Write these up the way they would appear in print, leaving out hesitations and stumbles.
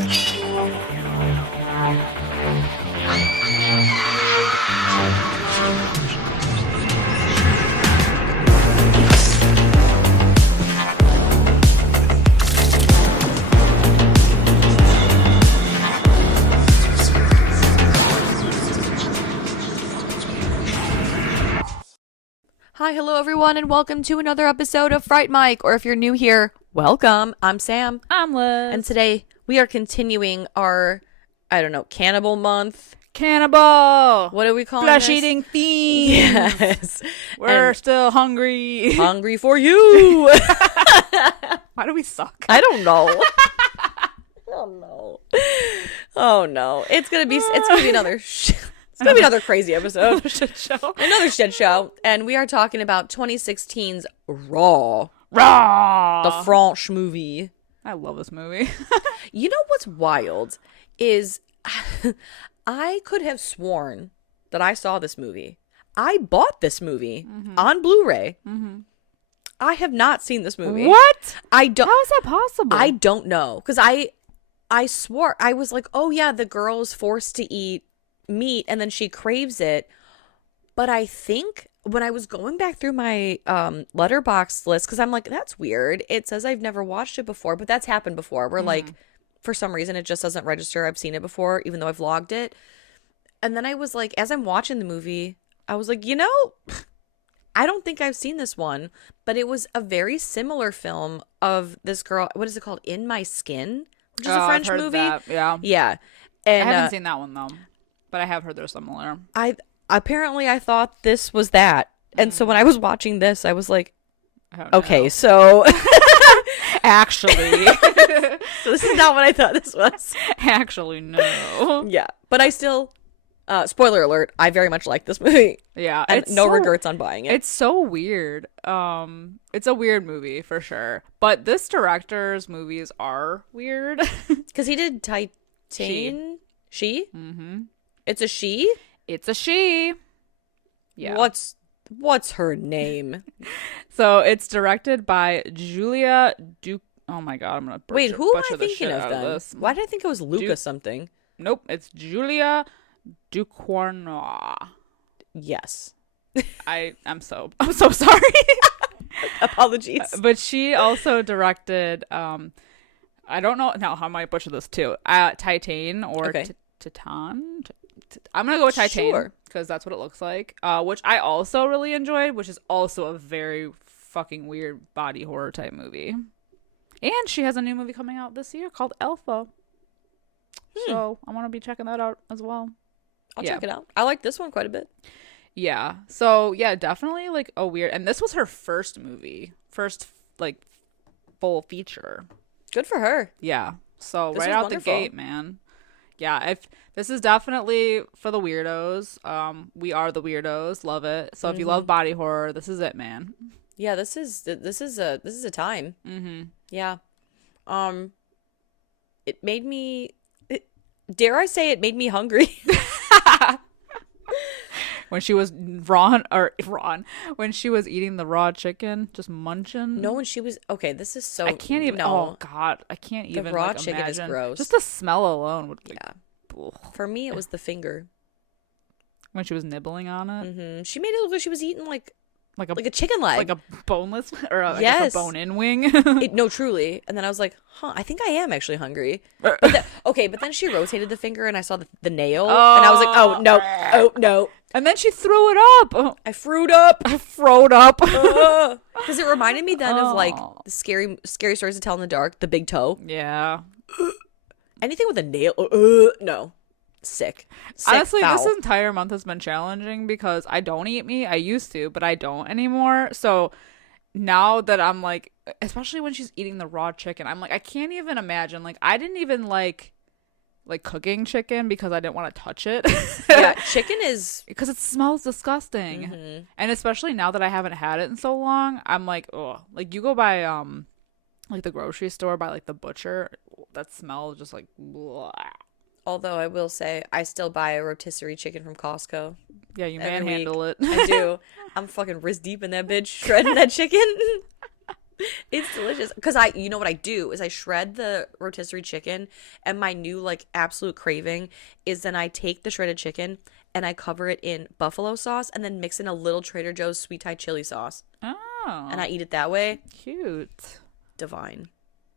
Hi, hello everyone, and welcome to another episode of Fright Mic, or if you're new here, welcome. I'm Sam. I'm Liz. And today we are continuing our, cannibal month. Cannibal! What are we calling Flesh-eating fiends! Yes. We're still hungry. Hungry for you! Why do we suck? I don't know. Oh no. It's gonna be another It's gonna be another crazy episode. Another shit show. Another shit show. And we are talking about 2016's Raw. The French movie. I love this movie. You know what's wild is I could have sworn that I saw this movie. I bought this movie on Blu-ray. Mm-hmm. I have not seen this movie. What? I don't. How is that possible? I don't know. Because I swore, I was like, oh yeah, the girl is forced to eat meat and then she craves it. But I think when I was going back through my Letterboxd list, because I'm like, that's weird, it says I've never watched it before, but that's happened before where like for some reason it just doesn't register I've seen it before even though I've logged it. And then I was like, as I'm watching the movie, I was like, I don't think I've seen this one, but it was a very similar film of this girl, what is it called, In My Skin, which is a French I've heard movie. That. Yeah. And I haven't seen that one though, but I have heard they're similar. I thought this was that. And so when I was watching this, I was like, okay, so actually, so this is not what I thought this was. Actually, no. Yeah, but I still, spoiler alert, I very much like this movie. Yeah, and no regrets on buying it. It's so weird. It's a weird movie for sure. But this director's movies are weird because he did Titan. She. Mm-hmm. It's a she. It's a she. Yeah. What's her name? So it's directed by Julia Duc. Oh my god, I'm gonna wait. Who am I the thinking of then? This. Why did I think it was Luca something? Nope, it's Julia Ducournau. Yes. I'm so sorry. Apologies. But she also directed. I don't know. Now, how might I butcher this too? Titan or Titan. I'm gonna go with Titan because that's what it looks like. Which I also really enjoyed, which is also a very fucking weird body horror type movie. And she has a new movie coming out this year called Alpha. So I want to be checking that out as well. I'll check it out. I like this one quite a bit. Yeah. So yeah, definitely like a weird. And this was her first movie, like full feature. Good for her. Yeah. So right out the gate, man. Yeah, this is definitely for the weirdos. We are the weirdos. Love it. So if you love body horror, this is it, man. Yeah, this is a time. Mm-hmm. Yeah. It made me. Dare I say it made me hungry. When she was when she was eating the raw chicken, just munching. No, when she was this is so. I can't even. No. Oh God, I can't even. The raw chicken imagine. Is gross. Just the smell alone would. For me, it was the finger. When she was nibbling on it, she made it look like she was eating like a chicken leg, like a boneless or a bone-in wing. No, truly. And then I was like, I think I am actually hungry. But then she rotated the finger and I saw the nail, and I was like, oh no. And then she threw it up. I throwed up. Because it reminded me then of like the scary stories to tell in the dark. The big toe. Yeah. Anything with a nail. No. Sick. Honestly, foul. This entire month has been challenging because I don't eat meat. I used to, but I don't anymore. So now that I'm like, especially when she's eating the raw chicken, I'm like, I can't even imagine. Like, I didn't even like cooking chicken because I didn't want to touch it. Yeah, chicken is because it smells disgusting. Mm-hmm. And especially now that I haven't had it in so long, I'm like, oh, like you go by like the grocery store by like the butcher, that smell just like blah. Although I will say I still buy a rotisserie chicken from Costco. Yeah, you manhandle it. I do. I'm fucking wrist deep in that bitch shredding that chicken. It's delicious. Because you know what I do is I shred the rotisserie chicken, and my new like absolute craving is then I take the shredded chicken and I cover it in buffalo sauce and then mix in a little Trader Joe's sweet Thai chili sauce. Oh. And I eat it that way. Cute. Divine.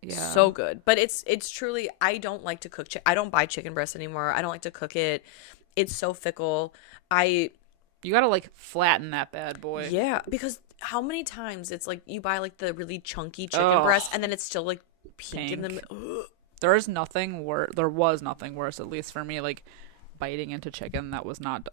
Yeah. So good. But it's truly, I don't like to cook I don't buy chicken breast anymore. I don't like to cook it. It's so fickle. You gotta like flatten that bad boy. Yeah, because how many times it's like you buy like the really chunky chicken breast and then it's still like pink in the There was nothing worse, at least for me, like biting into chicken that was not.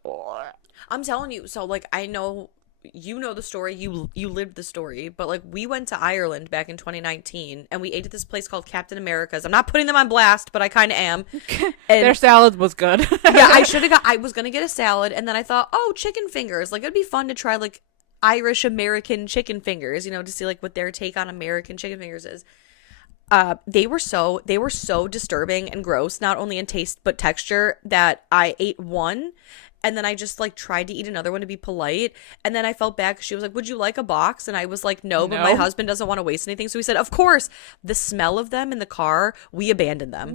I'm telling you, so like I know you know the story, you lived the story, but like we went to Ireland back in 2019 and we ate at this place called Captain America's. I'm not putting them on blast, but I kind of am. And their salad was good. Yeah, I was gonna get a salad and then I thought, oh, chicken fingers, like it'd be fun to try like Irish American chicken fingers, you know, to see like what their take on American chicken fingers is. They were so disturbing and gross, not only in taste but texture, that I ate one and then I just like tried to eat another one to be polite, and then I felt bad because she was like, would you like a box? And I was like, no, but my husband doesn't want to waste anything, so he said, of course. The smell of them in the car, we abandoned them.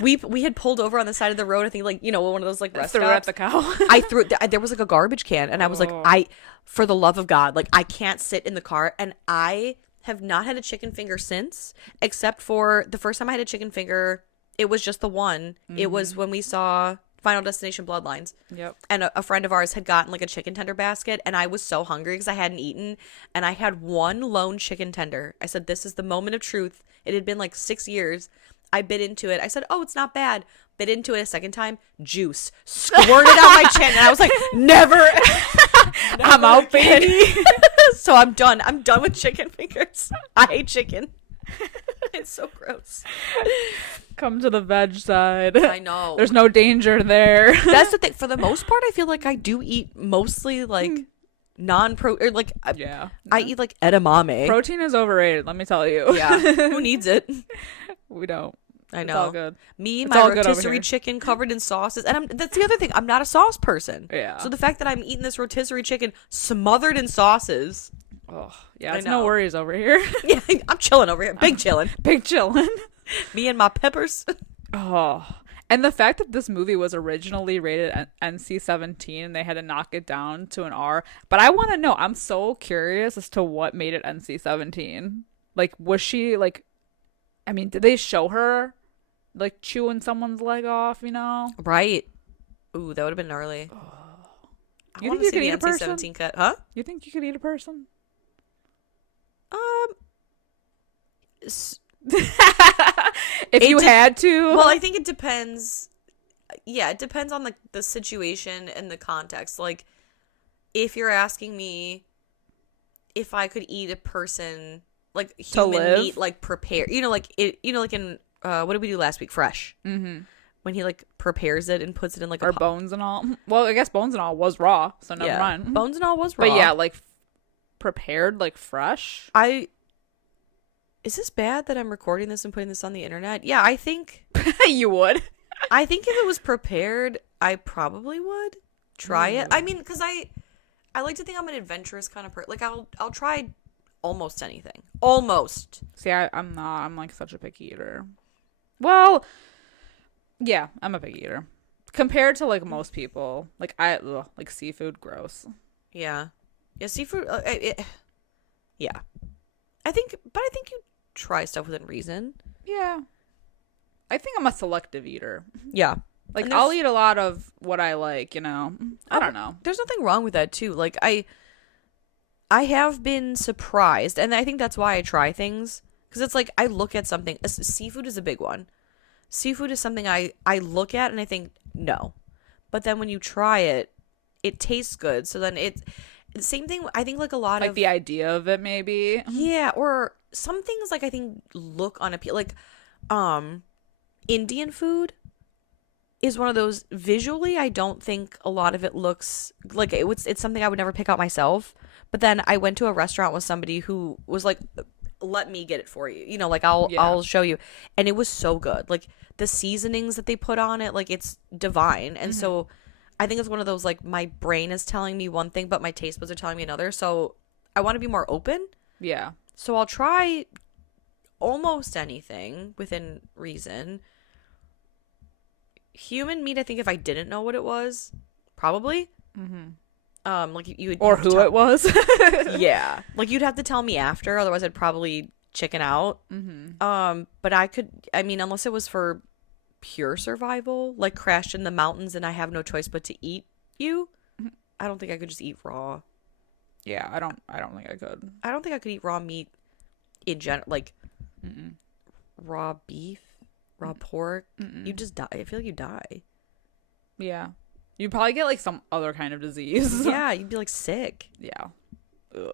we had pulled over on the side of the road, I think, like, you know, one of those like rest stops. Threw at the cow. I threw there was like a garbage can and I was like, for the love of God, like I can't sit in the car. And I have not had a chicken finger since, except for the first time I had a chicken finger, it was just the one. It was when we saw Final Destination Bloodlines. Yep. And a friend of ours had gotten like a chicken tender basket, and I was so hungry because I hadn't eaten, and I had one lone chicken tender. I said, this is the moment of truth. It had been like 6 years. I bit into it. I said, oh, it's not bad. Bit into it a second time. Juice squirted out my chin, and I was like, never I'm out, baby. So I'm done. I'm done with chicken fingers. I hate chicken. It's so gross. Come to the veg side. I know. There's no danger there. That's the thing. For the most part, I feel like I do eat mostly like or like I eat like edamame. Protein is overrated, let me tell you. Yeah. Who needs it? We don't. I know. It's all good. Me, my rotisserie chicken covered in sauces. And that's the other thing. I'm not a sauce person. Yeah. So the fact that I'm eating this rotisserie chicken smothered in sauces. Oh, yeah. It's no worries over here. Yeah, I'm chilling over here. Big chilling. Big chilling. Me and my peppers. Oh. And the fact that this movie was originally rated NC-17 and they had to knock it down to an R. But I want to know. I'm so curious as to what made it NC-17. Like, was she, like... I mean, did they show her, like, chewing someone's leg off, you know? Right. Ooh, that would have been gnarly. You think you could eat a person? NC-17 cut. Huh? You think you could eat a person? If you had to? Well, I think it depends. Yeah, it depends on the situation and the context. Like, if you're asking me if I could eat a person, like human meat, like prepared, you know, like it, you know, like in what did we do last week? Fresh. Mm-hmm. When he like prepares it and puts it in like bones and all. Well, I guess bones and all was raw, so never mind. Bones and all was raw. But yeah, like prepared, like fresh. Is this bad that I'm recording this and putting this on the internet? Yeah, I think you would. I think if it was prepared, I probably would try it. I mean, because I like to think I'm an adventurous kind of person. Like I'll try almost anything. Almost. See, I'm not. I'm like such a picky eater. Well, yeah, I'm a picky eater compared to like most people. Like like seafood, gross. Yeah, seafood. Yeah, I think you try stuff within reason. Yeah, I think I'm a selective eater. Yeah, like I'll eat a lot of what I like. You know, I don't know. There's nothing wrong with that too. Like I have been surprised, and I think that's why I try things, because it's like I look at something. Seafood is a big one. Seafood is something I look at and I think no, but then when you try it, it tastes good. So then same thing. I think like a lot like of the idea of it maybe. Yeah, or some things like I think look unappealing. Like Indian food is one of those visually. I don't think a lot of it looks like it's something I would never pick out myself. But then I went to a restaurant with somebody who was like, let me get it for you. You know, like I'll show you. And it was so good. Like the seasonings that they put on it, like it's divine. And so I think it's one of those, like my brain is telling me one thing, but my taste buds are telling me another. So I want to be more open. Yeah. So I'll try almost anything within reason. Human meat, I think if I didn't know what it was, probably. Like you would, or who it was. Yeah, like you'd have to tell me after, otherwise I'd probably chicken out. But I mean, unless it was for pure survival, like crashed in the mountains and I have no choice but to eat you, I don't think I could just eat raw. Yeah, I don't think I could. I don't think I could eat raw meat in general, like raw beef, raw pork. You just die. I feel like you die. Yeah. You'd probably get like some other kind of disease. Yeah, you'd be like sick. Yeah. Ugh.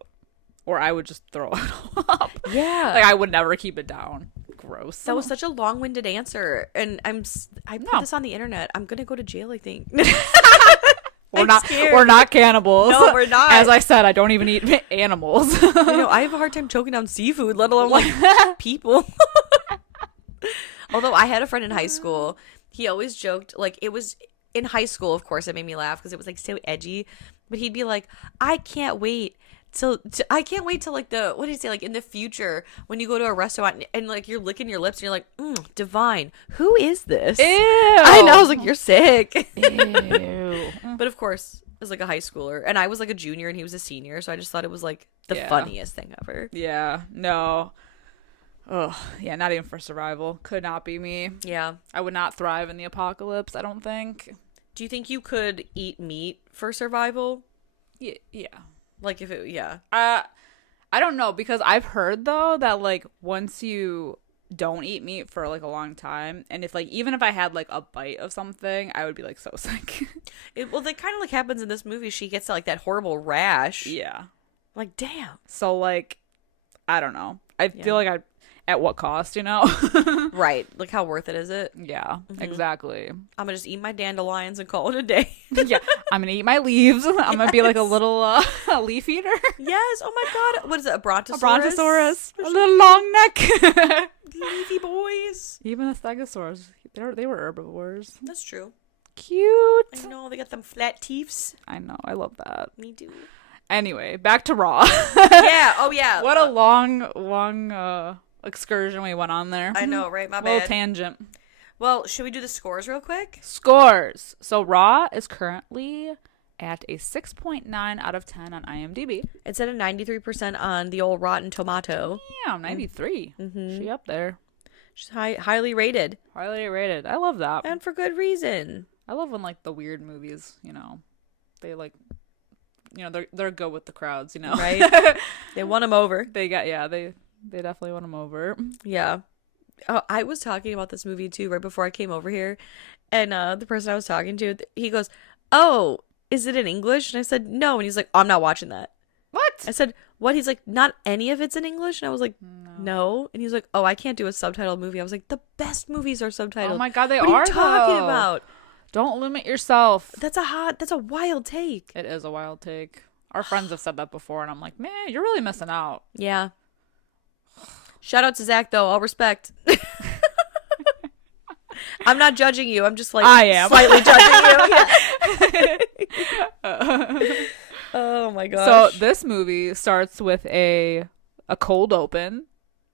Or I would just throw it up. Yeah. Like I would never keep it down. Gross. That was such a long-winded answer, and I put this on the internet. I'm gonna go to jail, I think. We're not cannibals. No, we're not. As I said, I don't even eat animals. I have a hard time choking down seafood, let alone like people. Although I had a friend in high school, he always joked, like, it was in high school, of course, it made me laugh because it was like so edgy, but he'd be like, I can't wait till like what did he say, like in the future when you go to a restaurant and like you're licking your lips and you're like, divine, who is this? Ew. I know, I was like, you're sick. Ew. But of course it was like a high schooler and I was like a junior and he was a senior, so I just thought it was like the funniest thing ever. Yeah, no. Oh, yeah, not even for survival. Could not be me. Yeah. I would not thrive in the apocalypse, I don't think. Do you think you could eat meat for survival? Yeah. Like if it, yeah. I don't know, because I've heard though that like once you don't eat meat for like a long time, and if like even if I had like a bite of something, I would be like so sick. Well, that kind of like happens in this movie. She gets like that horrible rash. Yeah. Like, damn. So like, I don't know. I feel like at what cost, you know? Right. Like, how worth it is it? Yeah, exactly. I'm gonna just eat my dandelions and call it a day. Yeah, I'm gonna eat my leaves. I'm gonna be like a little leaf eater. Yes. Oh my god. What is it? A brontosaurus? A brontosaurus. A little long neck. Leafy boys. Even the stegosaurs. They were herbivores. That's true. Cute. I know, they got them flat teeths. I know. I love that. Me too. Anyway, back to Raw. Yeah. Oh yeah. What a long excursion we went on there. I know, right? My bad. Little tangent. Well, should we do the scores real quick? Scores. So Raw is currently at a 6.9 out of 10 on IMDb. It's at a 93% on the old Rotten Tomato. Yeah, 93. She up there. She's highly rated. Highly rated. I love that. And for good reason. I love when like the weird movies, they like, they're good with the crowds, Right? They won them over. They definitely won them over. Yeah. I was talking about this movie too right before I came over here, and the person I was talking to, he goes, "Oh, is it in English?" And I said, "No," and he's like, "I'm not watching that." What? I said, "What?" He's like, "Not any of it's in English," and I was like, "No," and he's like, "Oh, I can't do a subtitled movie." I was like, "The best movies are subtitled." Oh my god, they what are. What are you talking though. about? Don't limit yourself. That's a wild take. It is a wild take. Our friends have said that before, and I'm like, man, you're really missing out. Yeah. Shout out to Zach, though. All respect. I'm not judging you. I'm just like I am slightly judging you. Oh my gosh. So this movie starts with a cold open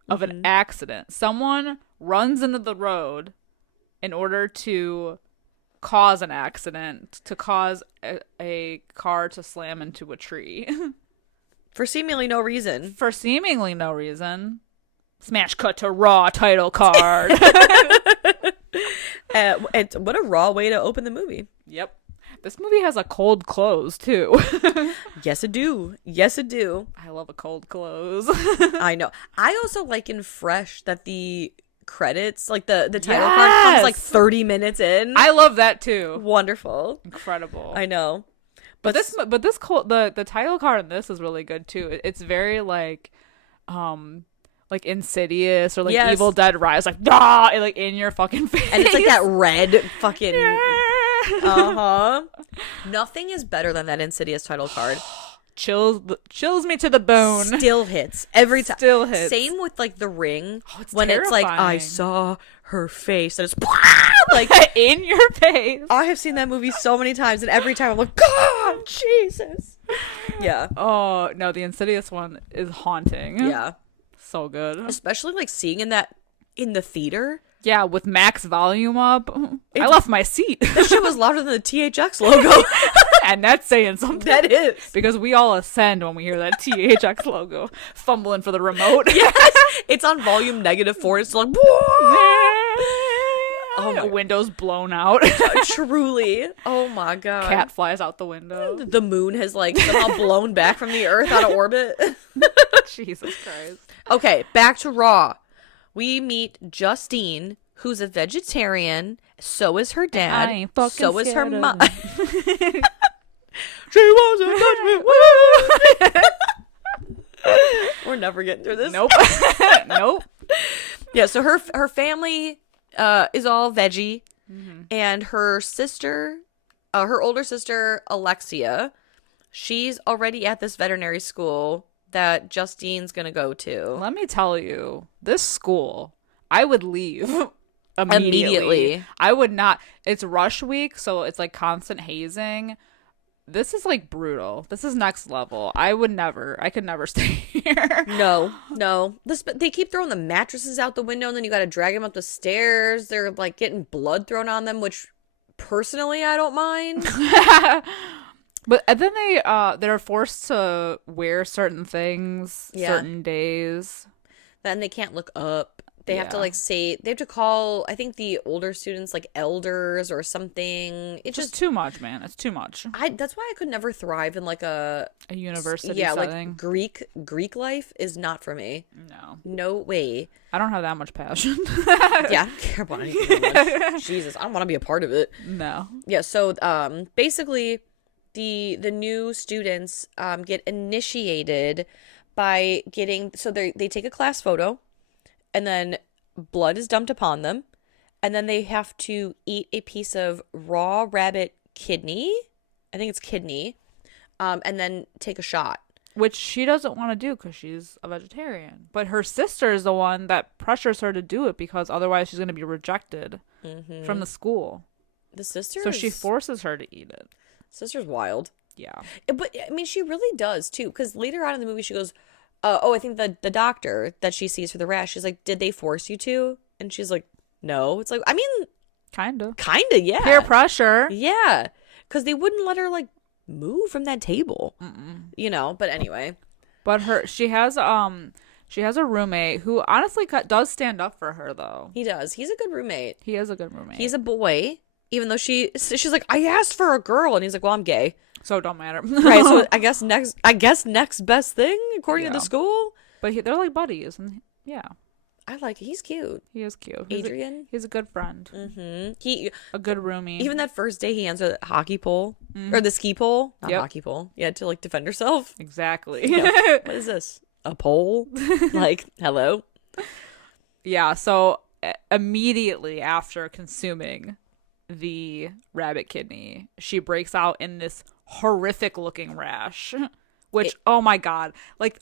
of an accident. Someone runs into the road in order to cause an accident, to cause a car to slam into a tree. For seemingly no reason. Smash cut to Raw title card. And what a raw way to open the movie. Yep. This movie has a cold close, too. Yes, it do. Yes, it do. I love a cold close. I know. I also like in Fresh that the credits, like the title card comes like 30 minutes in. I love that, too. Wonderful. Incredible. I know. But the title card in this is really good, too. It's very like Insidious or like Evil Dead Rise, like like in your fucking face, and it's like that red fucking Nothing is better than that Insidious title card. Chills me to the bone. Still hits every time. Still hits. Same with like The Ring, when terrifying. It's like I saw her face and it's like in your face. I have seen that movie so many times, and every time I'm like, God, Jesus. Yeah. Oh no, the Insidious one is haunting. Yeah. So good. Especially like seeing in the theater. Yeah, with max volume up. I left my seat. That shit was louder than the THX logo. And that's saying something. That is. Because we all ascend when we hear that THX logo. Fumbling for the remote. Yes. It's on volume -4. It's like, oh, my window's blown out. Truly. Oh my god. Cat flies out the window. The moon has like somehow blown back from the earth out of orbit. Jesus Christ. Okay, back to Raw. We meet Justine, who's a vegetarian. So is her dad. So is her mom. She wasn't touch me. We're never getting through this. Nope. Nope. Yeah, so her family is all veggie, and her sister, her older sister Alexia, she's already at this veterinary school that Justine's gonna go to. Let me tell you, this school, I would leave immediately. I would not. It's rush week, so it's like constant hazing. This is like brutal. This is next level. I could never stay here. No. They keep throwing the mattresses out the window, and then you got to drag them up the stairs. They're like getting blood thrown on them, which personally I don't mind. But and then they're forced to wear certain things certain days. Then they can't look up. They have to like say, they have to call, I think, the older students like elders or something. It's just too much, man. It's too much. That's why I could never thrive in like a university setting. Like Greek life is not for me. No way. I don't have that much passion. Yeah, I don't care about anything that much. Jesus, I don't want to be a part of it. No. Yeah, so basically the new students get initiated by getting, so they take a class photo, and then blood is dumped upon them, and then they have to eat a piece of raw rabbit kidney. I think it's kidney, and then take a shot. Which she doesn't want to do because she's a vegetarian. But her sister is the one that pressures her to do it because otherwise she's going to be rejected from the school. The sister? So she forces her to eat it. Sister's wild. Yeah. But, I mean, she really does, too, because later on in the movie she goes, I think the doctor that she sees for the rash, she's like, did they force you to? And she's like, no. It's like, I mean, kind of, yeah. Peer pressure. Yeah. Because they wouldn't let her, like, move from that table. You know, but anyway. But she has a roommate who honestly does stand up for her, though. He does. He's a good roommate. He is a good roommate. He's a boy, even though she's like, I asked for a girl. And he's like, well, I'm gay. So it don't matter. Right, so I guess next best thing according to the school. But they're like buddies, and yeah, I like it. He's cute. He is cute. Adrian. He's a good friend. He a good roomie. Even that first day, he answered the hockey pole or the ski pole, not hockey pole. Yeah, to like defend herself. Exactly. Yeah. What is this? A pole? Like, hello. Yeah. So immediately after consuming the rabbit kidney, she breaks out in this horrific looking rash, which oh my god, like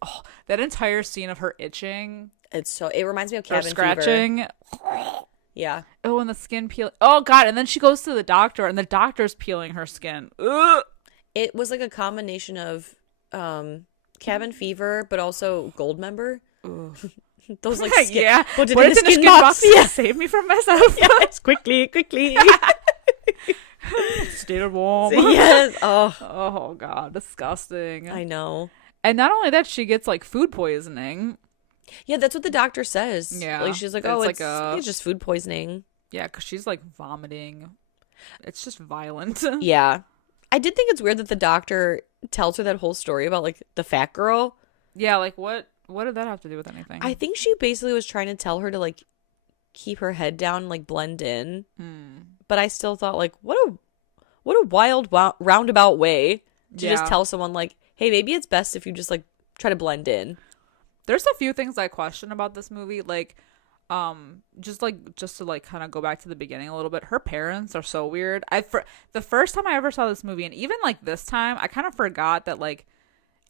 that entire scene of her itching, it reminds me of cabin scratching fever. Yeah. Oh, and the skin peel. Oh god. And then she goes to the doctor, and the doctor's peeling her skin. Ugh. It was like a combination of cabin fever but also gold member. Those like skin, yeah, put it in the skin box. Yeah, save me from myself. Yes, quickly. Stay warm. Yes. Oh god, disgusting. I know. And not only that, she gets like food poisoning. Yeah, that's what the doctor says. Yeah, like she's like, it's just food poisoning. Yeah, because she's like vomiting. It's just violent. Yeah, I did think it's weird that the doctor tells her that whole story about like the fat girl. Yeah, like what did that have to do with anything? I think she basically was trying to tell her to like keep her head down and like blend in. But I still thought like, what a wild roundabout way to just tell someone like, hey, maybe it's best if you just like try to blend in. There's a few things I question about this movie, like just to like kind of go back to the beginning a little bit. Her parents are so weird. The first time I ever saw this movie, and even like this time, I kind of forgot that like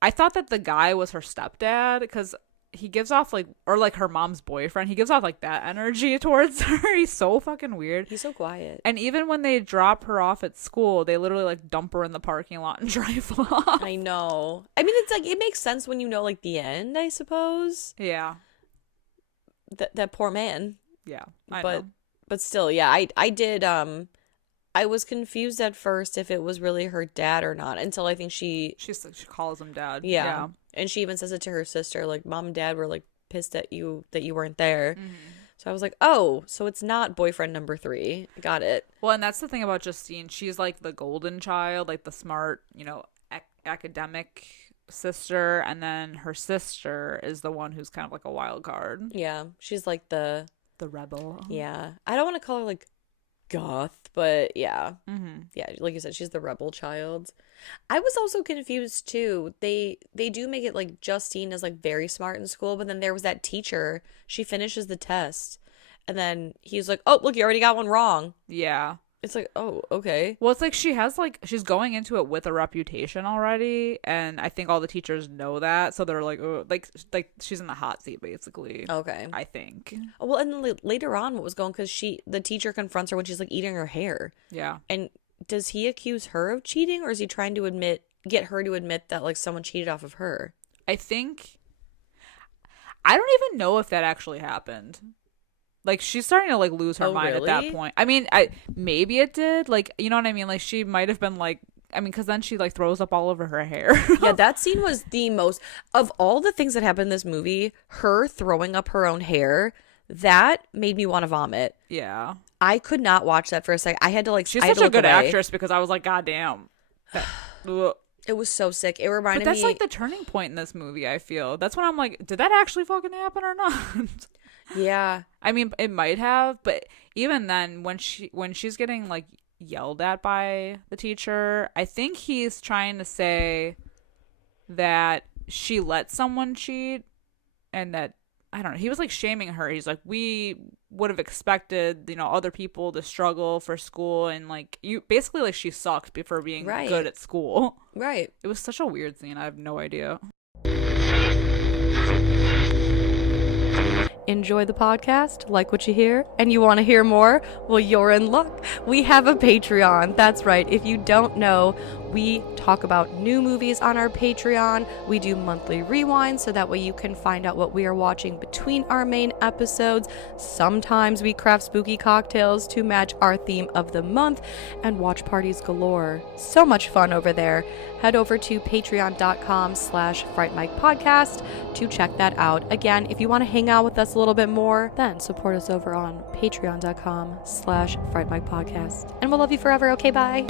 I thought that the guy was her stepdad because he gives off like, or like her mom's boyfriend, he gives off like that energy towards her. He's so fucking weird. He's so quiet. And even when they drop her off at school, they literally like dump her in the parking lot and drive off. I know. I mean, it's like, it makes sense when you know like the end, I suppose. Yeah. that poor man. Yeah, I know. But still, yeah, I did. I was confused at first if it was really her dad or not until I think she calls him dad. Yeah. And she even says it to her sister, like, Mom and Dad were like pissed at you that you weren't there. Mm-hmm. So I was like, oh, so it's not boyfriend number 3. Got it. Well, and that's the thing about Justine. She's like the golden child, like the smart, academic sister, and then her sister is the one who's kind of like a wild card. Yeah, she's like the rebel. Yeah, I don't want to call her like goth, but yeah. Mm-hmm. Yeah, like you said, she's the rebel child. I was also confused too. They do make it like Justine is like very smart in school, but then there was that teacher. She finishes the test, and then he's like, "Oh, look, you already got one wrong." Yeah. It's like, oh, okay. Well, it's like she's going into it with a reputation already, and I think all the teachers know that, so they're like, oh, like she's in the hot seat basically. Okay. I think. Well, and then later on, what was going because the teacher confronts her when she's like eating her hair. Yeah. And does he accuse her of cheating, or is he trying to get her to admit that like someone cheated off of her? I don't even know if that actually happened. Like, she's starting to, like, lose her mind really? at that point. I mean, maybe it did. Like, you know what I mean? Like, she might have been, like... I mean, because then she, like, throws up all over her hair. Yeah, that scene was the most... Of all the things that happened in this movie, her throwing up her own hair, that made me want to vomit. Yeah. I could not watch that for a second. I had to, like... She's such a good actress because I was like, God damn. It was so sick. It reminded me... But that's, like, the turning point in this movie, I feel. That's when I'm like, did that actually fucking happen or not? Yeah. I mean, it might have, but even then, when she's getting like yelled at by the teacher, I think he's trying to say that she let someone cheat, and that, I don't know, he was like shaming her. He's like, we would have expected, other people to struggle for school, and like, you basically, like, she sucked for being good at school. Right. It was such a weird scene. I have no idea. Enjoy the podcast, like what you hear, and you want to hear more? Well, you're in luck. We have a Patreon. That's right. If you don't know, we talk about new movies on our Patreon. We do monthly rewinds so that way you can find out what we are watching between our main episodes. Sometimes we craft spooky cocktails to match our theme of the month, and watch parties galore. So much fun over there. Head over to patreon.com/Fright Mic podcast to check that out. Again, if you want to hang out with us a little bit more, then support us over on patreon.com/Fright Mic podcast. And we'll love you forever. Okay, bye.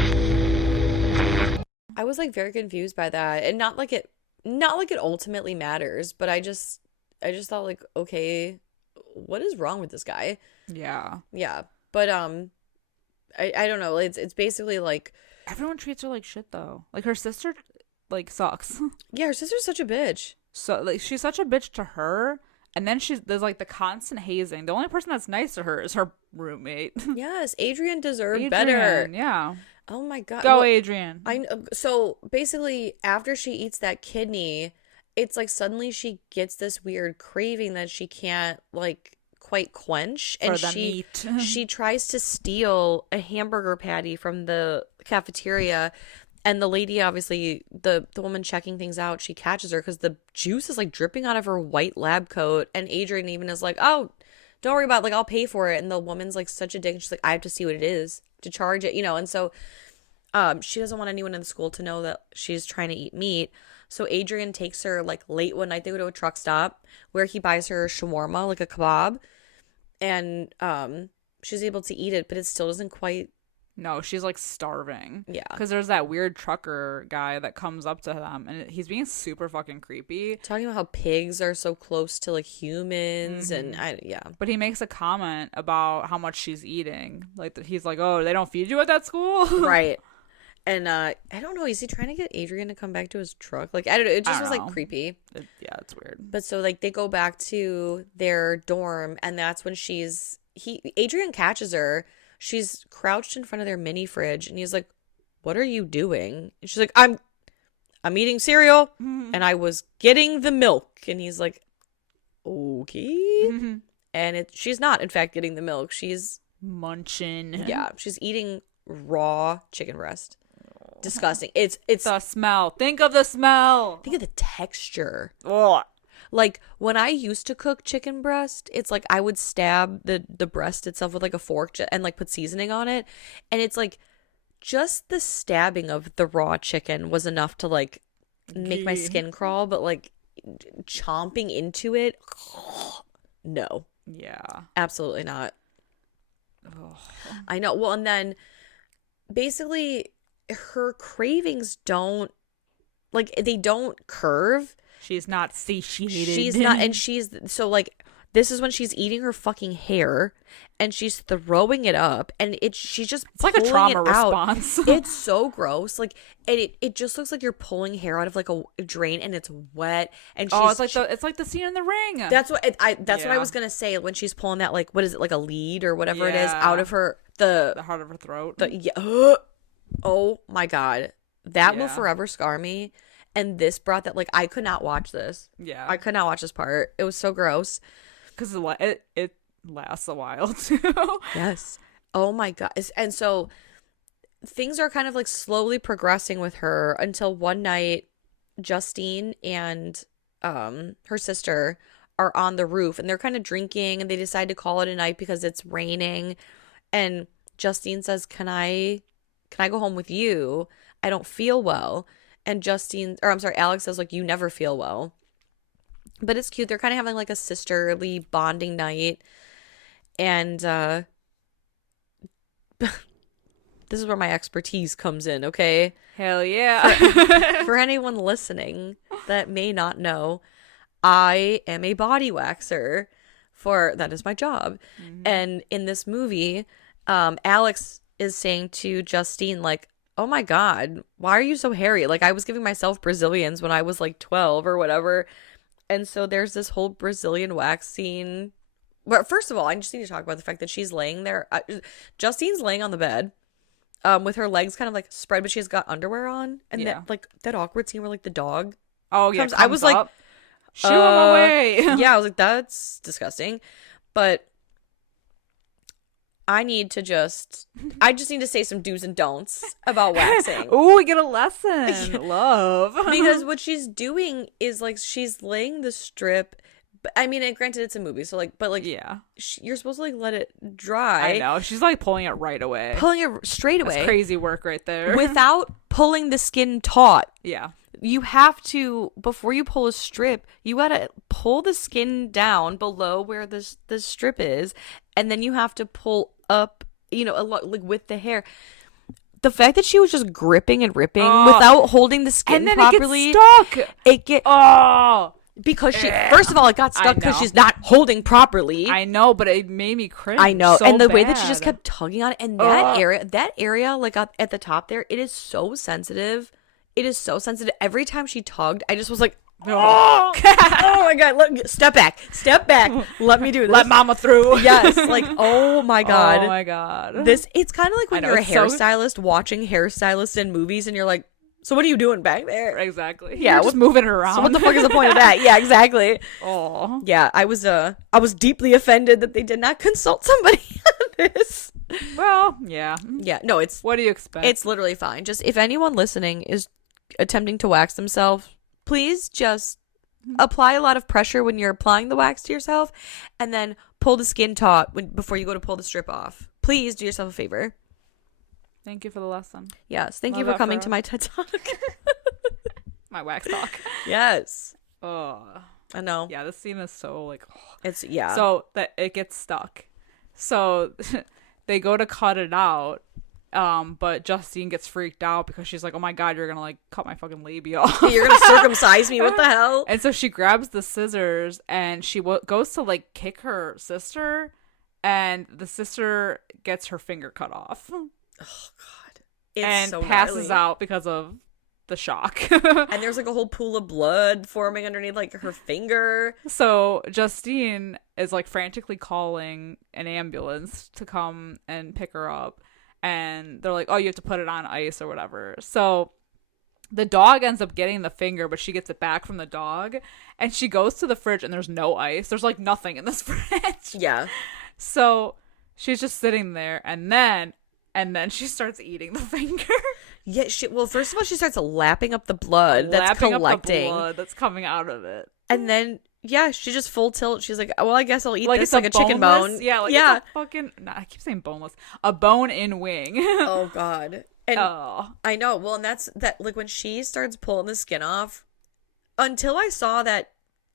I was like very confused by that, and not like it ultimately matters, but I just thought like, okay, what is wrong with this guy? Yeah. Yeah. But I don't know. It's basically like everyone treats her like shit though. Like, her sister like sucks. Yeah, her sister's such a bitch. So like, she's such a bitch to her, and then there's like the constant hazing. The only person that's nice to her is her roommate. Yes, Adrian deserved better. Yeah. Oh my God. Go, Adrian. I know. So basically, after she eats that kidney, it's like suddenly she gets this weird craving that she can't like quite quench, and she tries to steal a hamburger patty from the cafeteria, and the lady, obviously the woman checking things out, she catches her because the juice is like dripping out of her white lab coat, and Adrian even is like, oh, don't worry about it, like, I'll pay for it. And the woman's like such a dick, and she's like, I have to see what it is to charge it, and so she doesn't want anyone in the school to know that she's trying to eat meat. So Adrian takes her like late one night. They go to a truck stop where he buys her a shawarma, like a kebab, and she's able to eat it, but it still doesn't quite. No, she's like starving. Yeah, because there's that weird trucker guy that comes up to them, and he's being super fucking creepy, talking about how pigs are so close to like humans. Mm-hmm. And yeah, but he makes a comment about how much she's eating. Like, he's like, oh, they don't feed you at that school, right? And I don't know, is he trying to get Adrian to come back to his truck? Like, I don't know, it just was like creepy. Yeah, it's weird. But so like they go back to their dorm, and that's when Adrian catches her. She's crouched in front of their mini fridge, and he's like, what are you doing? And she's like, I'm eating cereal, and I was getting the milk. And he's like, okay. Mm-hmm. And she's not, in fact, getting the milk. She's munching. Yeah, she's eating raw chicken breast. Disgusting. It's the smell. Think of the smell. Think of the texture. Ugh. Like when I used to cook chicken breast, it's like I would stab the breast itself with like a fork and like put seasoning on it. And it's like just the stabbing of the raw chicken was enough to like make my skin crawl, but like chomping into it, no. Yeah. Absolutely not. Oh. I know. Well, and then basically her cravings don't like they don't curve. She's not satiated. She's not, and she's so like this is when she's eating her fucking hair and she's throwing it up and she's just it's like a trauma response. It's so gross. Like it just looks like you're pulling hair out of like a drain and it's wet and she's it's like the scene in The Ring. That's what what I was gonna say when she's pulling that like what is it like a lead or whatever it is out of her the heart of her throat. Oh my god, that will forever scar me. And this brought that like I could not watch this. Yeah, I could not watch this part. It was so gross because it lasts a while too. Yes. Oh my god. And so things are kind of like slowly progressing with her until one night Justine and her sister are on the roof and they're kind of drinking and they decide to call it a night because it's raining. And Justine says, Can I go home with you? I don't feel well. And Alex says, like, you never feel well. But it's cute. They're kind of having like a sisterly bonding night. And this is where my expertise comes in, okay? Hell yeah. For anyone listening that may not know, I am a body waxer. That is my job. Mm-hmm. And in this movie, Alex is saying to Justine, like, oh my god, why are you so hairy? Like I was giving myself Brazilians when I was like 12 or whatever. And so there's this whole Brazilian wax scene. But first of all, I just need to talk about the fact that she's laying there. Justine's laying on the bed with her legs kind of like spread, but she's got underwear on. And that awkward scene where like the dog comes. I was like, shoo him away. Yeah, I was like, that's disgusting. But I just need to say some do's and don'ts about waxing. Ooh, we get a lesson. Love. Because what she's doing is like she's laying the strip. I mean, and granted it's a movie, so like, but like, yeah, you're supposed to like let it dry. I know. She's like pulling it right away. Pulling it straight away. That's crazy work right there. Without pulling the skin taut. Yeah. You have to, before you pull a strip, you gotta pull the skin down below where the strip is, and then you have to pull up, a lot like with the hair. The fact that she was just gripping and ripping without holding the skin and then properly, it gets stuck. Because first of all, it got stuck because she's not holding properly. I know, but it made me cringe. I know, so and the bad. way that she just kept tugging on it, and that area, like at the top there, it is so sensitive. It is so sensitive. Every time she tugged, I just was like, oh, oh my god! Step back. Let me do this. Let mama through. Yes, like oh my god. Oh my god. It's kind of like when you're a hairstylist watching hairstylists in movies, and you're like, so what are you doing back there? Exactly. Yeah, you're just moving her around. So what the fuck is the point of that? Yeah, exactly. Oh. Yeah, I was deeply offended that they did not consult somebody on this. Well, yeah. Yeah, no, it's what do you expect? It's literally fine. Just if anyone listening is attempting to wax themselves, please just apply a lot of pressure when you're applying the wax to yourself, and then pull the skin taut before you go to pull the strip off. Please do yourself a favor. Thank you for the lesson. Yes, thank you for coming to my TED Talk. My wax talk. Yes. Oh, I know. Yeah, this scene is so like. It's So that it gets stuck. So they go to cut it out. But Justine gets freaked out because she's like, oh my god, you're gonna like cut my fucking labia off. You're gonna circumcise me, what the hell? And so she grabs the scissors and she goes to like kick her sister, and the sister gets her finger cut off. Oh god. It's and so passes gnarly. out because of the shock. And there's like a whole pool of blood forming underneath like her finger. So Justine is like frantically calling an ambulance to come and pick her up. And they're like, oh, you have to put it on ice or whatever. So the dog ends up getting the finger, but she gets it back from the dog. And she goes to the fridge and there's no ice. There's like nothing in this fridge. Yeah. So she's just sitting there and then she starts eating the finger. Yeah, well, first of all, she starts lapping up the blood that's collecting. Up the blood that's coming out of it. And then, yeah, she just full tilt. She's like, well, I guess I'll eat like this like a chicken bone. Yeah, like it's a fucking... Nah, I keep saying boneless. A bone-in wing. Oh, God. And I know. Well, and that's that. Like, when she starts pulling the skin off, until I saw that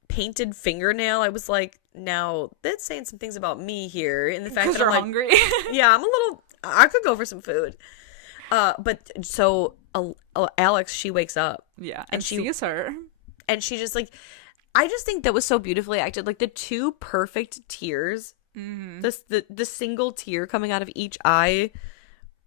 painted fingernail, I was like, now, that's saying some things about me here. In the fact that I'm like, hungry. Yeah, I could go for some food. But so Alex, she wakes up. Yeah, and she sees her. And she just like, I just think that was so beautifully acted. Like the two perfect tears, the single tear coming out of each eye,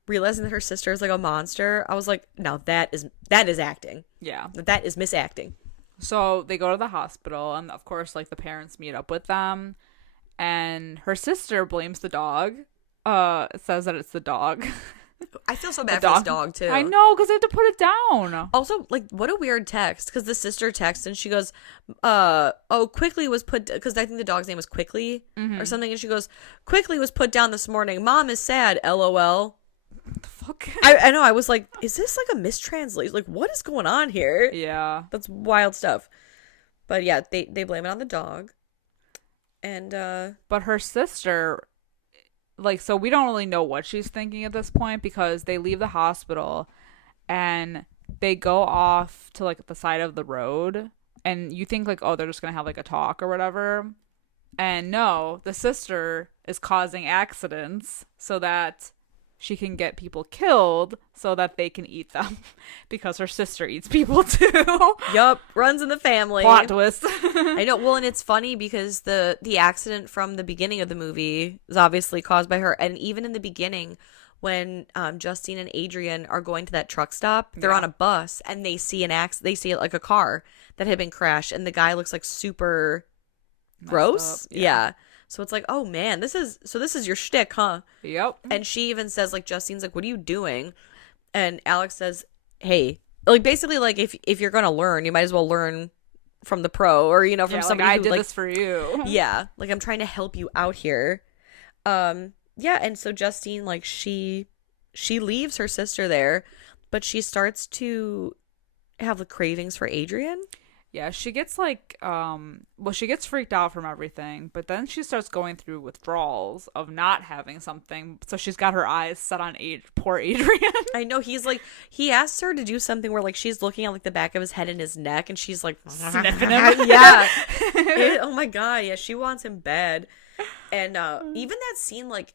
realizing that her sister is like a monster. I was like, now that is acting. Yeah, that is misacting. So they go to the hospital, and of course, like the parents meet up with them, and her sister blames the dog. It says that it's the dog. I feel so bad for this dog too. I know, because they have to put it down. Also, like, what a weird text, because the sister texts and she goes, oh, Quickly was put, because I think the dog's name was Quickly or something, and she goes, Quickly was put down this morning. Mom is sad, LOL. What the fuck? I know, I was like, is this like a mistranslation? Like, what is going on here? Yeah. That's wild stuff. But yeah, they blame it on the dog. And, but her sister... Like, so we don't really know what she's thinking at this point, because they leave the hospital and they go off to like the side of the road, and you think like, oh, they're just gonna have like a talk or whatever, and no, the sister is causing accidents so that she can get people killed so that they can eat them, because her sister eats people too. Yup, runs in the family. Plot twist. I know. Well, and it's funny because the accident from the beginning of the movie is obviously caused by her. And even in the beginning, when Justine and Adrian are going to that truck stop, they're on a bus and they see they see like a car that had been crashed, and the guy looks like super gross. Yeah. So it's like, oh man, this is your shtick, huh? Yep. And she even says, like, Justine's like, what are you doing? And Alex says, hey, like, basically, like, if you're gonna learn, you might as well learn from the pro, or from somebody like, who I did this for you. Yeah, like, I'm trying to help you out here. Yeah, and so Justine, like, she leaves her sister there, but she starts to have the cravings for Adrian. Yeah, she gets like, she gets freaked out from everything, but then she starts going through withdrawals of not having something. So she's got her eyes set on poor Adrian. I know, he asks her to do something where like she's looking at like the back of his head and his neck, and she's like sniffing him. Yeah. Oh my God, yeah, she wants him bad. And even that scene, like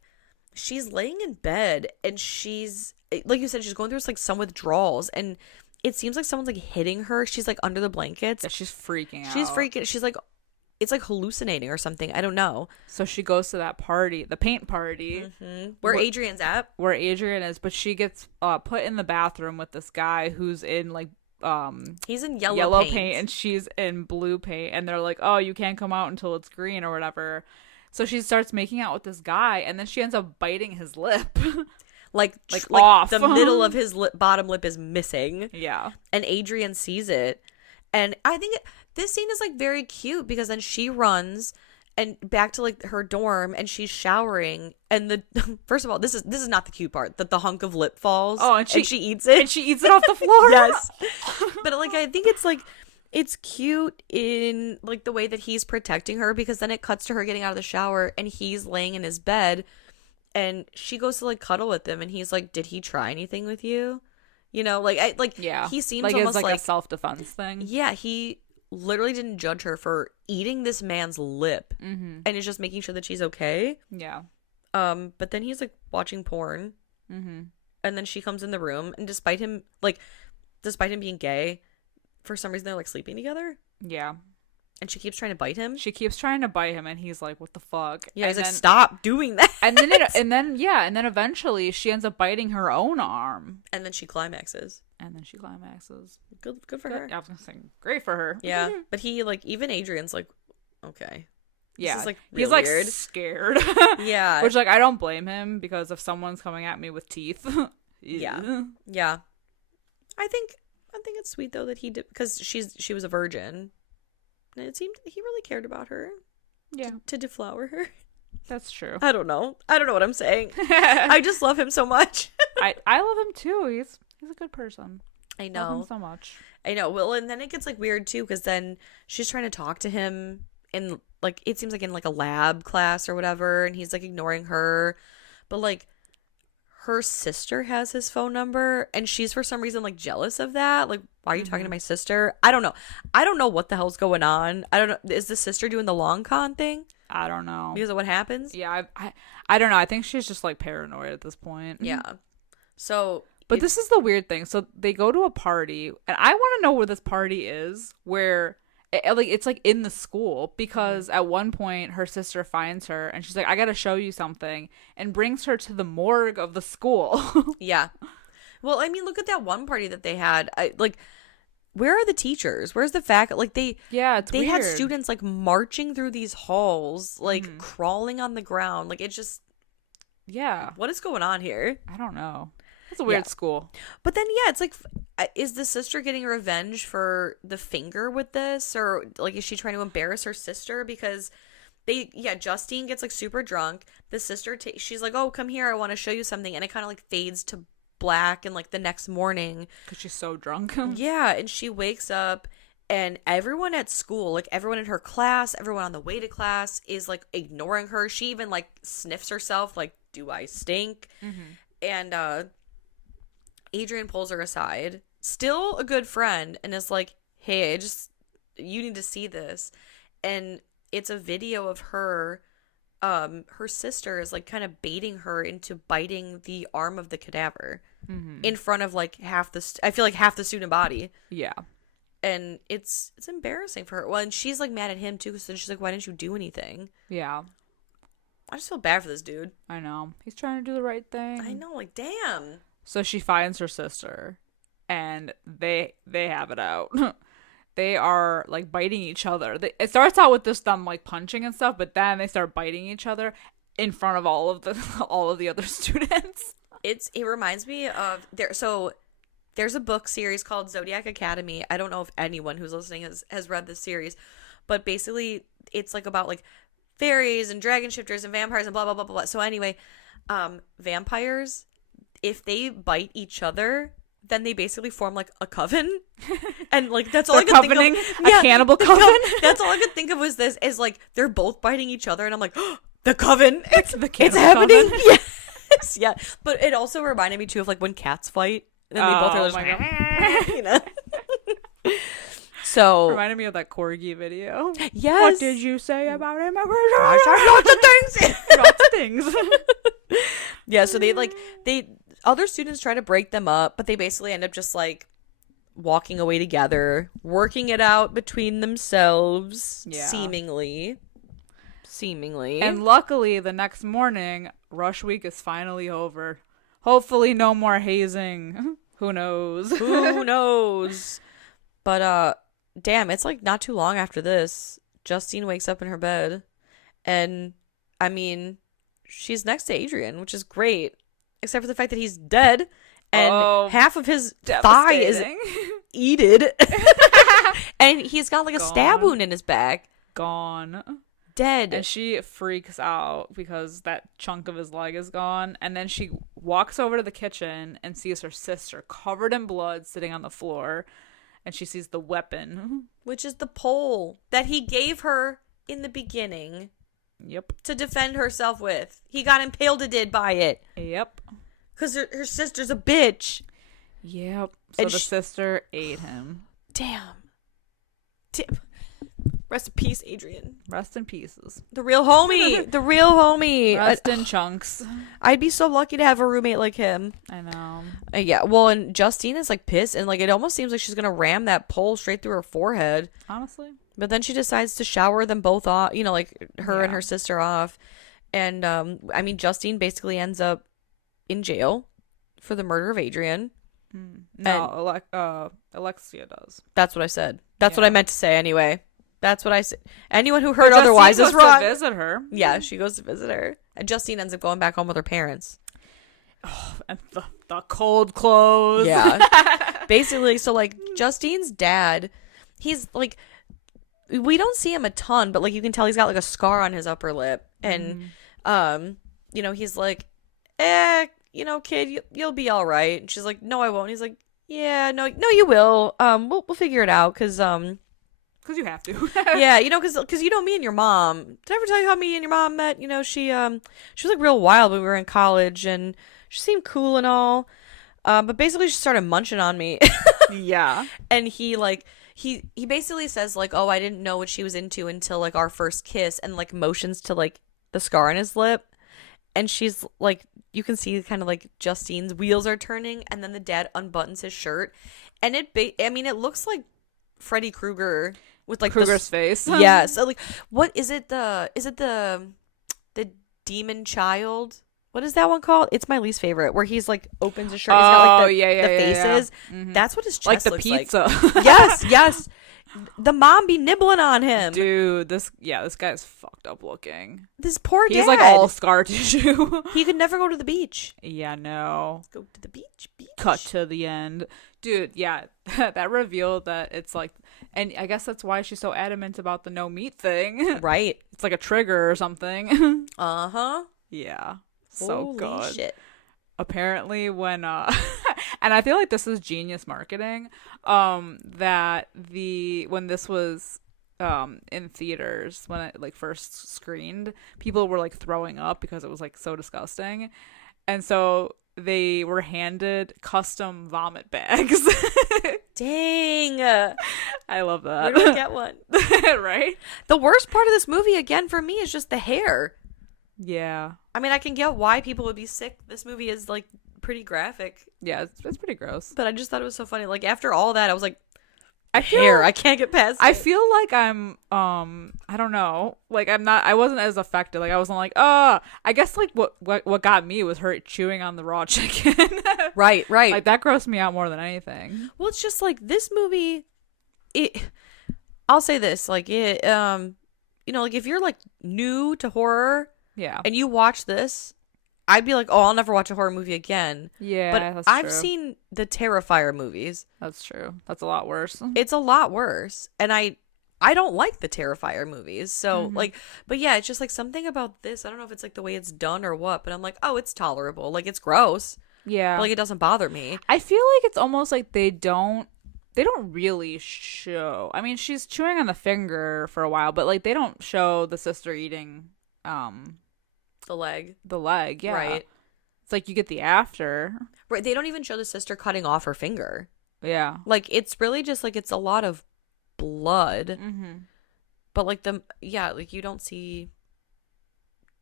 she's laying in bed and she's, like you said, she's going through like some withdrawals, and it seems like someone's like hitting her. She's like under the blankets. Yeah, she's freaking out. She's like, it's like hallucinating or something. I don't know. So she goes to that party, the paint party, where Adrian's at. Where Adrian is, but she gets put in the bathroom with this guy who's in like he's in yellow paint and she's in blue paint, and they're like, oh, you can't come out until it's green or whatever. So she starts making out with this guy, and then she ends up biting his lip. Like off. The middle of his bottom lip is missing. Yeah. And Adrian sees it. And I think this scene is like very cute, because then she runs and back to like her dorm, and she's showering, and first of all, this is not the cute part, that the hunk of lip falls. Oh, and she eats it. And she eats it off the floor. Yes. But like, I think it's like, it's cute in like the way that he's protecting her, because then it cuts to her getting out of the shower and he's laying in his bed. And she goes to like cuddle with him, and he's like, "Did he try anything with you?" Yeah. He seems like almost it's like a self-defense thing. Yeah, he literally didn't judge her for eating this man's lip, and is just making sure that she's okay. Yeah. But then he's like watching porn, and then she comes in the room, and despite him being gay, for some reason they're like sleeping together. Yeah. And she keeps trying to bite him. And he's like, "What the fuck?" Yeah, he's like, "Stop doing that." And then eventually she ends up biting her own arm. And then she climaxes. Good for her. I was gonna say, great for her. Yeah, but he like, even Adrian's like, okay. Yeah, this is, like, he's like weird. Scared. Yeah, which like I don't blame him, because if someone's coming at me with teeth, yeah. I think it's sweet though that he did, because she was a virgin. And it seemed he really cared about her. Yeah. To deflower her. That's true. I don't know what I'm saying. I just love him so much. I love him too. He's a good person. I know. Love him so much. I know. Well, and then it gets like weird too, because then she's trying to talk to him in like, it seems like in like a lab class or whatever, and he's like ignoring her. But like her sister has his phone number, and she's for some reason like jealous of that. Like, why are you talking to my sister? I don't know. I don't know what the hell's going on. I don't know. Is the sister doing the long con thing? I don't know. Because of what happens? Yeah, I don't know. I think she's just like paranoid at this point. Yeah. So, but this is the weird thing. So they go to a party, and I want to know where this party is, where it's like in the school, because at one point her sister finds her and she's like, I gotta show you something, and brings her to the morgue of the school. Yeah. Well, I mean, look at that one party that they had. Where are the teachers? Where's the faculty? Like, they weird. had students like marching through these halls, like crawling on the ground. Like, it just, what is going on here? I don't know. It's a weird school. But then, it's like, is the sister getting revenge for the finger with this? Or, like, is she trying to embarrass her sister? Because Justine gets, like, super drunk. The sister, she's like, oh, come here, I want to show you something. And it kind of, like, fades to black, and, like, the next morning. Because she's so drunk. Yeah, and she wakes up, and everyone at school, like, everyone in her class, everyone on the way to class is, like, ignoring her. She even, like, sniffs herself, like, do I stink? And, Adrian pulls her aside, still a good friend, and is like, hey, you need to see this. And it's a video of her, her sister is like kind of baiting her into biting the arm of the cadaver in front of like half the student body. Yeah. And it's embarrassing for her. Well, and she's like mad at him too, so she's like, why didn't you do anything? Yeah. I just feel bad for this dude. I know. He's trying to do the right thing. I know, like, damn. So she finds her sister, and they have it out. They are like biting each other. It starts out with just them like punching and stuff, but then they start biting each other in front of all of the other students. It reminds me of there's a book series called Zodiac Academy. I don't know if anyone who's listening has read this series, but basically it's like about like fairies and dragon shifters and vampires and blah blah blah blah blah. So anyway, vampires, if they bite each other, then they basically form like a coven, and like that's all I could think of. A cannibal coven. That's all I could think of was this is like they're both biting each other, and I'm like, oh, the coven. It's happening. Coven. Yes, yeah. But it also reminded me too of like when cats fight, and then they both are just you know. So reminded me of that corgi video. Yes. What did you say about him? Lots of things. Lots of things. Yeah. So they other students try to break them up, but they basically end up just like walking away together, working it out between themselves, seemingly. And luckily, the next morning, rush week is finally over. Hopefully, no more hazing. Who knows? Who knows? But damn, it's like not too long after this, Justine wakes up in her bed, and I mean, she's next to Adrian, which is great. Except for the fact that he's dead, and half of his thigh is eaten. And he's got like a stab wound in his back. Gone. Dead. And she freaks out because that chunk of his leg is gone. And then she walks over to the kitchen and sees her sister covered in blood sitting on the floor. And she sees the weapon. Which is the pole that he gave her in the beginning. Yep. To defend herself with. He got impaled by it. Yep. Because her sister's a bitch. Yep. So the sister ate him. Damn. Rest in peace, Adrian. Rest in pieces. The real homie. The real homie. Rest in chunks. I'd be so lucky to have a roommate like him. I know. Yeah. Well, and Justine is like pissed, and like it almost seems like she's gonna ram that pole straight through her forehead. Honestly. But then she decides to shower them both off, you know, like her and her sister off. And, I mean, Justine basically ends up in jail for the murder of Adrian. No, Alexia does. That's what I said. That's what I meant to say anyway. That's what I said. Anyone who heard otherwise is wrong. Justine goes to visit her. Yeah, she goes to visit her. And Justine ends up going back home with her parents. Oh, and the cold clothes. Yeah. Basically, so, like, Justine's dad, he's, like... We don't see him a ton, but like you can tell he's got like a scar on his upper lip, and you know, he's like, you know, kid, you'll be all right. And she's like, no, I won't. He's like, yeah, no, you will. We'll figure it out Because you have to. yeah, you know, because you know me and your mom. Did I ever tell you how me and your mom met? You know, she was like real wild when we were in college, and she seemed cool and all. But basically, she started munching on me. Yeah. And he basically says like, oh, I didn't know what she was into until like our first kiss, and like motions to like the scar on his lip, and she's like, you can see kind of like Justine's wheels are turning, and then the dad unbuttons his shirt, and I mean, it looks like Freddy Krueger with like Krueger's face. Yeah. So like, what is it? The demon child? What is that one called? It's my least favorite. Where he's like opens his shirt. He's got like the faces. Yeah. Mm-hmm. That's what his chest like the looks pizza. Like. Yes. The mom be nibbling on him. Dude, this guy's fucked up looking. This poor dad. He's like all scar tissue. He could never go to the beach. Yeah, no. Let's go to the beach. Cut to the end. Dude, yeah, that revealed that it's like, and I guess that's why she's so adamant about the no meat thing. Right. It's like a trigger or something. Uh-huh. Yeah. So Holy good. Shit. Apparently when and I feel like this is genius marketing, that when this was in theaters, when it like first screened, people were like throwing up because it was like so disgusting. And so they were handed custom vomit bags. Dang. I love that. We're gonna get one. Right? The worst part of this movie, again, for me, is just the hair. Yeah. I mean, I can get why people would be sick. This movie is, like, pretty graphic. Yeah, it's pretty gross. But I just thought it was so funny. Like, after all that, I was like, I can't get past it. I feel like I'm, I don't know. Like, I wasn't as affected. Like, I wasn't like, I guess, like, what got me was her chewing on the raw chicken. Right. Like, that grossed me out more than anything. Well, it's just, like, this movie, I'll say this, like, you know, like, if you're, like, new to horror... Yeah. And you watch this, I'd be like, oh, I'll never watch a horror movie again. Yeah, but that's I've true. seen the Terrifier movies. That's true. That's a lot worse. It's a lot worse. And I don't like the Terrifier movies. So, like, but yeah, it's just like something about this. I don't know if it's like the way it's done or what, but I'm like, oh, it's tolerable. Like, it's gross. Yeah. But, like, it doesn't bother me. I feel like it's almost like they don't really show. I mean, she's chewing on the finger for a while, but like they don't show the sister eating the leg, yeah, right. It's like you get the after, right. They don't even show the sister cutting off her finger. Yeah, like it's really just like it's a lot of blood, but like like you don't see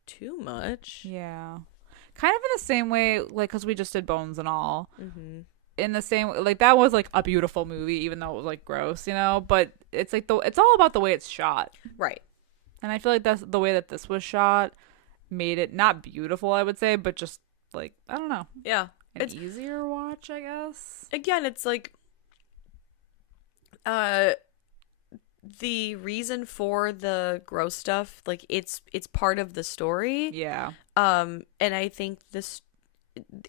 too much. Yeah, kind of in the same way, like because we just did Bones and All. In the same, like that was like a beautiful movie, even though it was like gross, you know. But it's like it's all about the way it's shot, right? And I feel like that's the way that this was shot made it not beautiful, I would say, but just like I don't know, it's easier watch, I guess. Again, it's like the reason for the gross stuff, like it's part of the story. Yeah. And I think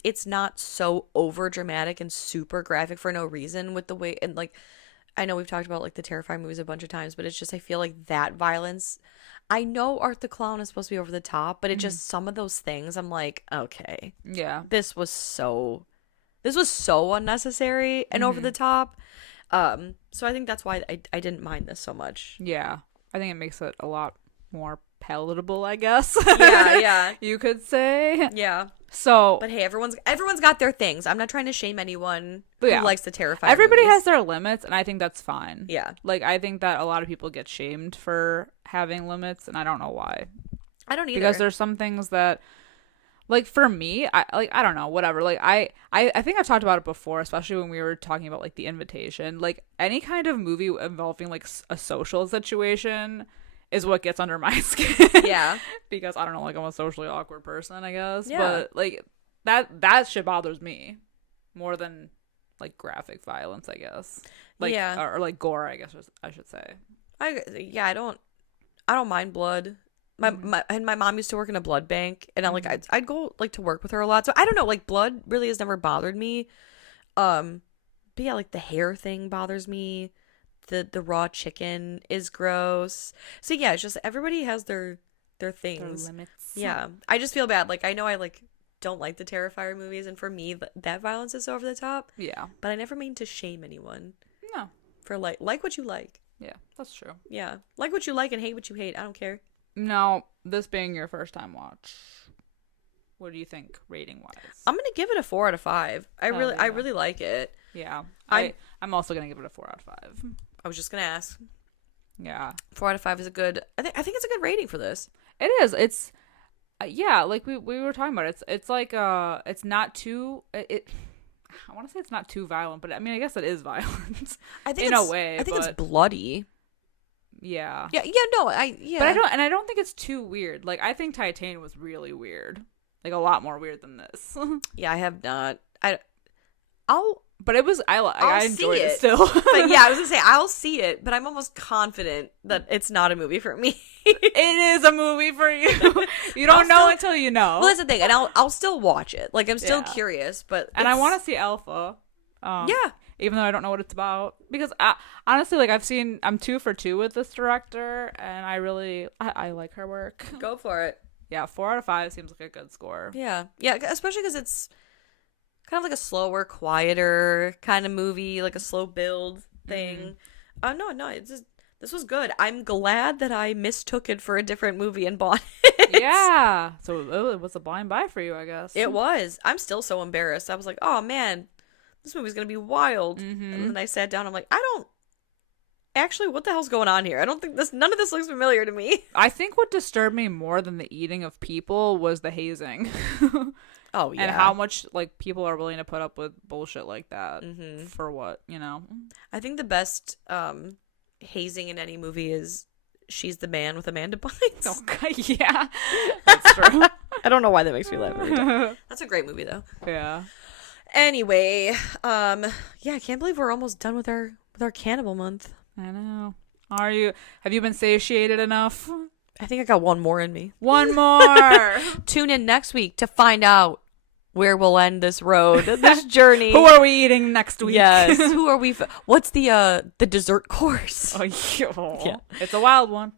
it's not so over dramatic and super graphic for no reason with the way, and like I know we've talked about like the Terrifying movies a bunch of times, but it's just I feel like that violence, I know Art the Clown is supposed to be over the top, but it just some of those things I'm like, okay. Yeah. This was so unnecessary and over the top. So I think that's why I didn't mind this so much. Yeah. I think it makes it a lot more palatable, I guess. Yeah. You could say. Yeah. So, but hey, everyone's got their things. I'm not trying to shame anyone who likes the Terrifying everybody movies. has their limits, and I think that's fine. Yeah. Like, I think that a lot of people get shamed for having limits, and I don't know why. I don't either. Because there's some things that, like, for me, I don't know, whatever. Like, I think I've talked about it before, especially when we were talking about, like, The Invitation. Like, any kind of movie involving, like, a social situation is what gets under my skin. Yeah. Because I don't know, like I'm a socially awkward person, I guess. Yeah. But like that shit bothers me more than like graphic violence, I guess. Like or like gore, I guess I should say. I don't mind blood. My mom used to work in a blood bank, and I'd go like to work with her a lot. So I don't know, like blood really has never bothered me. But yeah, like the hair thing bothers me. The raw chicken is gross. So yeah, it's just everybody has their things. Their limits. Yeah. I just feel bad. Like I know I like don't like the Terrifier movies, and for me, that violence is so over the top. Yeah. But I never mean to shame anyone. No. For like what you like. Yeah, that's true. Yeah. Like what you like and hate what you hate. I don't care. Now, this being your first time watch, what do you think rating wise? I'm gonna give it a 4 out of 5. I really like it. Yeah. I'm also gonna give it a 4 out of 5. I was just gonna ask. Yeah. 4 out of 5 is a good. I think it's a good rating for this. It is. It's yeah, like we were talking about. It's like it's not too I want to say it's not too violent, but I mean I guess it is violent. I think in a way. I think it's bloody. Yeah. Yeah. No. But I don't think it's too weird. Like I think Titan was really weird. Like a lot more weird than this. Yeah, I have not. But it was I enjoyed it still. But yeah, I was gonna say I'll see it, but I'm almost confident that it's not a movie for me. It is a movie for you. You don't know until you know. Well, that's the thing, and I'll still watch it. Like I'm still curious, but I want to see Alpha. Yeah. Even though I don't know what it's about, because honestly, like I'm 2 for 2 with this director, and I like her work. Go for it. Yeah, 4 out of 5 seems like a good score. Yeah, especially because it's kind of like a slower, quieter kind of movie, like a slow build thing. No, this was good. I'm glad that I mistook it for a different movie and bought it. Yeah, so it was a blind buy for you, I guess. It was. I'm still so embarrassed. I was like, oh man, this movie's gonna be wild. Mm-hmm. And then I sat down. I'm like, actually, what the hell's going on here? I don't think none of this looks familiar to me. I think what disturbed me more than the eating of people was the hazing. Oh, yeah. And how much, like, people are willing to put up with bullshit like that for what, you know? I think the best hazing in any movie is She's the Man with Amanda Bynes. Okay, yeah. That's true. I don't know why that makes me laugh every time. That's a great movie, though. Yeah. Anyway, yeah, I can't believe we're almost done with our cannibal month. I know. Have you been satiated enough? I think I got one more in me. One more. Tune in next week to find out where we'll end this road, this journey. Who are we eating next week? Yes. Who are we? What's the dessert course? Oh, yeah. It's a wild one.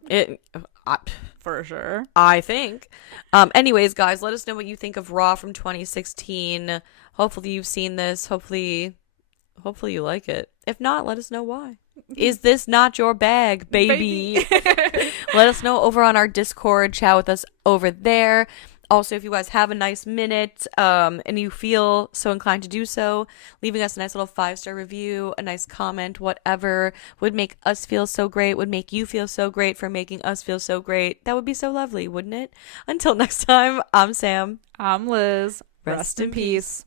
For sure. I think. Anyways, guys, let us know what you think of Raw from 2016. Hopefully you've seen this. Hopefully you like it. If not, let us know why. Is this not your bag, baby? Let us know over on our Discord. Chat with us over there. Also, if you guys have a nice minute and you feel so inclined to do so, leaving us a nice little 5-star review, a nice comment, whatever would make us feel so great, would make you feel so great for making us feel so great. That would be so lovely, wouldn't it? Until next time, I'm Sam. I'm Liz. Rest in peace.